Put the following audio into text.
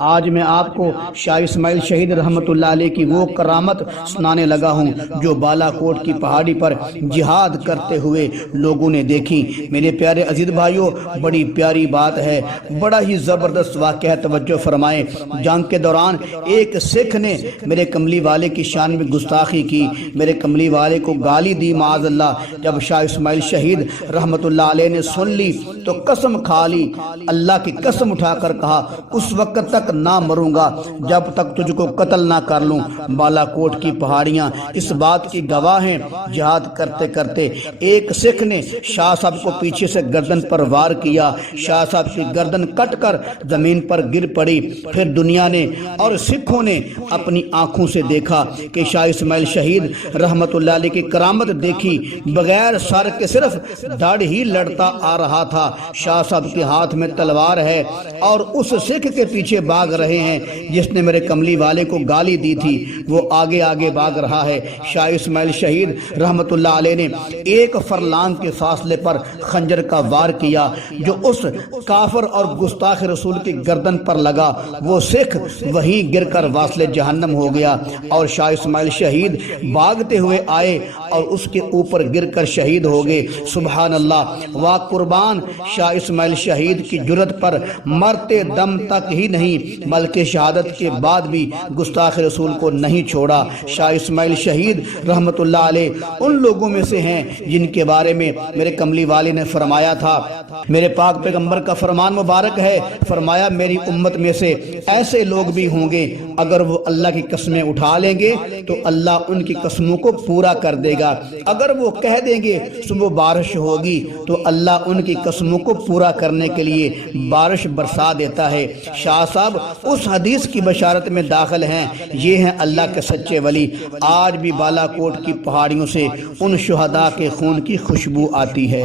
آج میں آپ کو شاہ اسماعیل شہید رحمت اللہ علیہ کی وہ کرامت سنانے لگا ہوں جو بالا کوٹ کی پہاڑی پر جہاد کرتے ہوئے لوگوں نے دیکھی۔ میرے پیارے عزیز بھائیوں، بڑی پیاری بات ہے، بڑا ہی زبردست واقعہ، توجہ فرمائیں۔ جنگ کے دوران ایک سکھ نے میرے کملی والے کی شان میں گستاخی کی، میرے کملی والے کو گالی دی، معاذ اللہ۔ جب شاہ اسماعیل شہید رحمت اللہ علیہ نے سن لی تو قسم کھا لی، اللہ کی قسم اٹھا کر کہا، اس وقت تک نہ مروں گا جب تک تجھ کو قتل نہ کر لوں۔ بالا کوٹ کی پہاڑیاں اس بات کی گواہ ہیں۔ جہاد کرتے کرتے ایک سکھ نے شاہ صاحب کو پیچھے سے گردن پر وار کیا، شاہ صاحب کی گردن کٹ کر زمین پر گر پڑی۔ پھر دنیا نے اور سکھوں نے اپنی آنکھوں سے دیکھا کہ شاہ اسماعیل شہید رحمت اللہ علیہ کی کرامت دیکھی، بغیر سر کے صرف دھڑ ہی لڑتا آ رہا تھا۔ شاہ صاحب کے ہاتھ میں تلوار ہے اور اس سکھ کے پیچھے بھاگ رہے ہیں جس نے میرے کملی والے کو گالی دی تھی، وہ آگے آگے بھاگ رہا ہے۔ شاہ اسماعیل شہید رحمت اللہ علیہ نے ایک فرلانگ کے فاصلے پر خنجر کا وار کیا جو اس کافر اور گستاخ رسول کی گردن پر لگا۔ وہ سکھ وہیں گر کر واصل جہنم ہو گیا اور شاہ اسماعیل شہید بھاگتے ہوئے آئے اور اس کے اوپر گر کر شہید ہو گئے۔ سبحان اللہ! واہ قربان شاہ اسماعیل شہید کی جرت پر، مرتے دم تک ہی نہیں بلکہ شہادت کے بعد بھی گستاخ رسول کو نہیں چھوڑا۔ شاہ اسماعیل شہید رحمت اللہ علیہ ان لوگوں میں سے ہیں جن کے بارے میں میرے کملی والے نے فرمایا تھا، میرے پاک پیغمبر کا فرمان مبارک ہے، فرمایا میری امت میں سے ایسے لوگ بھی ہوں گے اگر وہ اللہ کی قسمیں اٹھا لیں گے تو اللہ ان کی قسموں کو پورا کر دے گا، اگر وہ کہہ دیں گے صبح بارش ہوگی تو اللہ ان کی قسموں کو پورا کرنے کے لیے بارش برسا دیتا ہے۔ شاہ صاحب اس حدیث کی بشارت میں داخل ہیں، یہ ہیں اللہ کے سچے ولی۔ آج بھی بالا کوٹ کی پہاڑیوں سے ان شہداء کے خون کی خوشبو آتی ہے۔